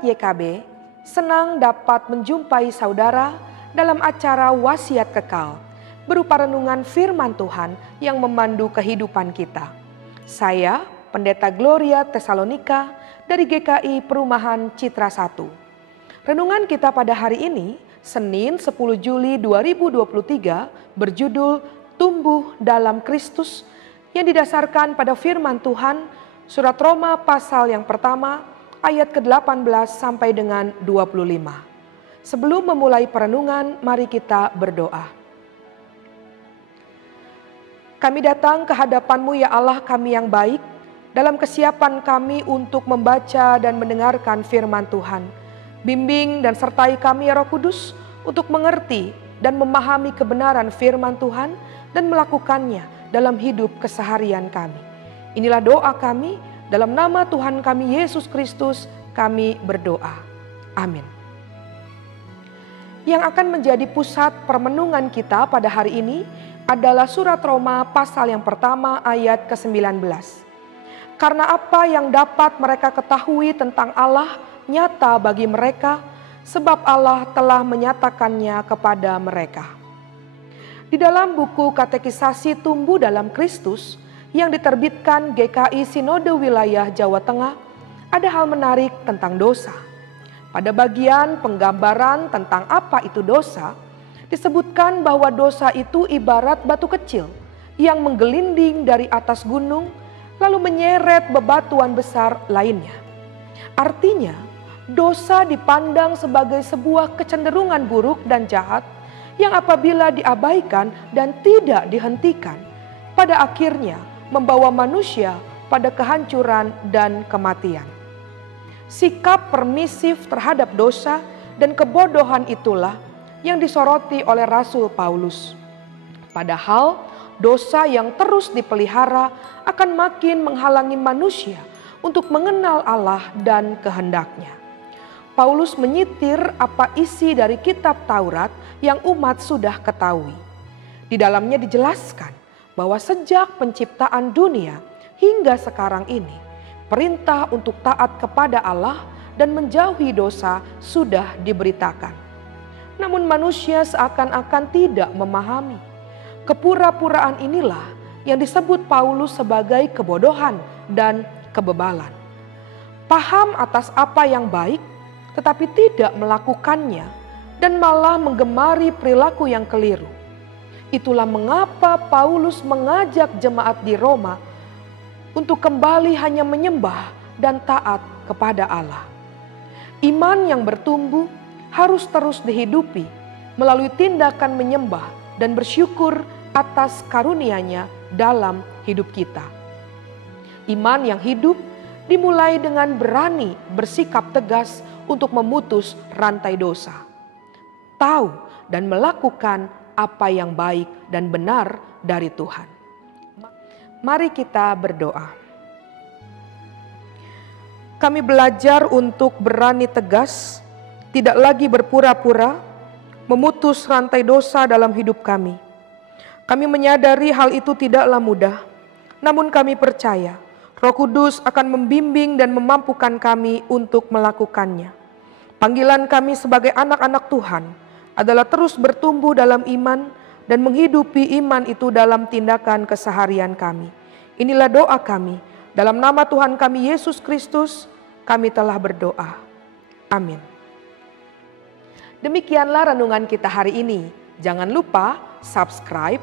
Sahabat YKB, senang dapat menjumpai saudara dalam acara Wasiat Kekal, berupa renungan firman Tuhan yang memandu kehidupan kita. Saya, Pendeta Gloria Tesalonika dari GKI Perumahan Citra 1. Renungan kita pada hari ini, Senin 10 Juli 2023, berjudul Tumbuh dalam Kristus, yang didasarkan pada firman Tuhan, Surat Roma pasal yang pertama, ayat ke-18 sampai dengan 25. Sebelum memulai perenungan, mari kita berdoa. Kami datang ke hadapan-Mu ya Allah kami yang baik, dalam kesiapan kami untuk membaca dan mendengarkan firman Tuhan. Bimbing dan sertai kami ya Roh Kudus untuk mengerti dan memahami kebenaran firman Tuhan dan melakukannya dalam hidup keseharian kami. Inilah doa kami. Dalam nama Tuhan kami Yesus Kristus kami berdoa. Amin. Yang akan menjadi pusat permenungan kita pada hari ini adalah surat Roma pasal yang pertama ayat ke-19. Karena apa yang dapat mereka ketahui tentang Allah nyata bagi mereka, sebab Allah telah menyatakannya kepada mereka. Di dalam buku Katekisasi Tumbuh dalam Kristus, yang diterbitkan GKI Sinode Wilayah Jawa Tengah, ada hal menarik tentang dosa. Pada bagian penggambaran tentang apa itu dosa, disebutkan bahwa dosa itu ibarat batu kecil yang menggelinding dari atas gunung lalu menyeret bebatuan besar lainnya. Artinya, dosa dipandang sebagai sebuah kecenderungan buruk dan jahat yang apabila diabaikan dan tidak dihentikan, pada akhirnya membawa manusia pada kehancuran dan kematian. Sikap permisif terhadap dosa dan kebodohan itulah yang disoroti oleh Rasul Paulus. Padahal dosa yang terus dipelihara akan makin menghalangi manusia untuk mengenal Allah dan kehendaknya. Paulus menyitir apa isi dari kitab Taurat yang umat sudah ketahui. Di dalamnya dijelaskan bahwa sejak penciptaan dunia hingga sekarang ini, perintah untuk taat kepada Allah dan menjauhi dosa sudah diberitakan. Namun manusia seakan-akan tidak memahami. Kepura-puraan inilah yang disebut Paulus sebagai kebodohan dan kebebalan. Paham atas apa yang baik, tetapi tidak melakukannya dan malah menggemari perilaku yang keliru. Itulah mengapa Paulus mengajak jemaat di Roma untuk kembali hanya menyembah dan taat kepada Allah. Iman yang bertumbuh harus terus dihidupi melalui tindakan menyembah dan bersyukur atas karunia-Nya dalam hidup kita. Iman yang hidup dimulai dengan berani bersikap tegas untuk memutus rantai dosa. Tahu dan melakukan apa yang baik dan benar dari Tuhan. Mari kita berdoa. Kami belajar untuk berani tegas, tidak lagi berpura-pura, memutus rantai dosa dalam hidup kami. Kami menyadari hal itu tidaklah mudah, namun kami percaya Roh Kudus akan membimbing dan memampukan kami untuk melakukannya. Panggilan kami sebagai anak-anak Tuhan adalah terus bertumbuh dalam iman dan menghidupi iman itu dalam tindakan keseharian kami. Inilah doa kami. Dalam nama Tuhan kami Yesus Kristus, kami telah berdoa. Amin. Demikianlah renungan kita hari ini. Jangan lupa subscribe,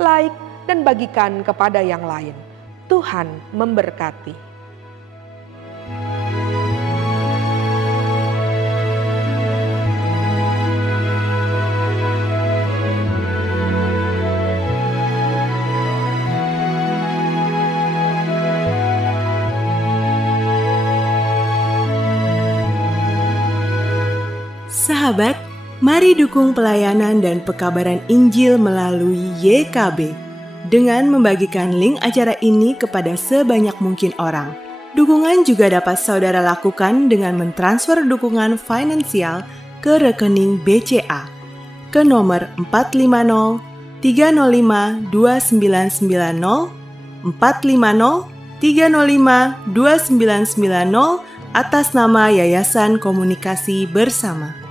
like, dan bagikan kepada yang lain. Tuhan memberkati. Sahabat, mari dukung pelayanan dan pekabaran Injil melalui YKB dengan membagikan link acara ini kepada sebanyak mungkin orang. Dukungan juga dapat saudara lakukan dengan mentransfer dukungan finansial ke rekening BCA ke nomor 450 305 2990 450 305 2990 atas nama Yayasan Komunikasi Bersama.